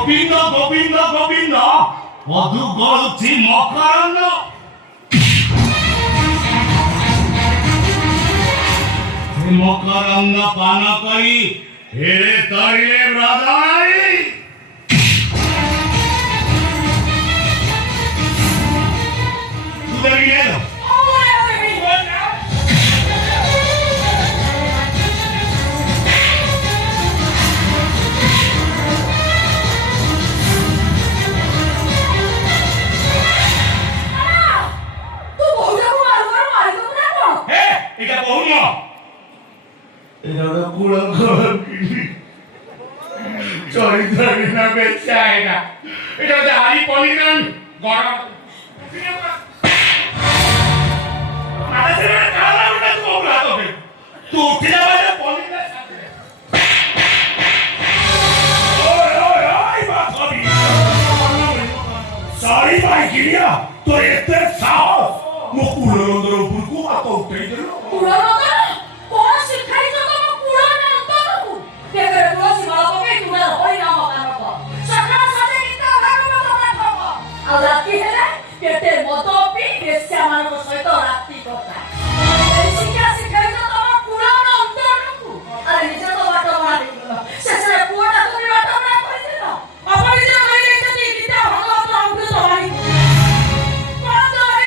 গোবিন্দ গোবিন্দ গোবিন্দ মধু গলুছি মকরণ্য মকরণ্য পান করি হেরে তরিলে ব্রদাই তুই গেল এটা বহু না এটা ওটা কুড়ো ঘর চরিত্র না বেঁচে আয়গা এটা ওটা হারি পলিগান গরম মাথা ছেড়ে কালা ওটা তো বলা হবে তো উঠে যাবে না পলিগান সাথে ওই ওই ওই বাপি সরি ভাই গিরিয়া তো এতে সাহস মুকুলের উপর কত উঠে গেল Allora, chi è? Che te motopi che siamo alla nostra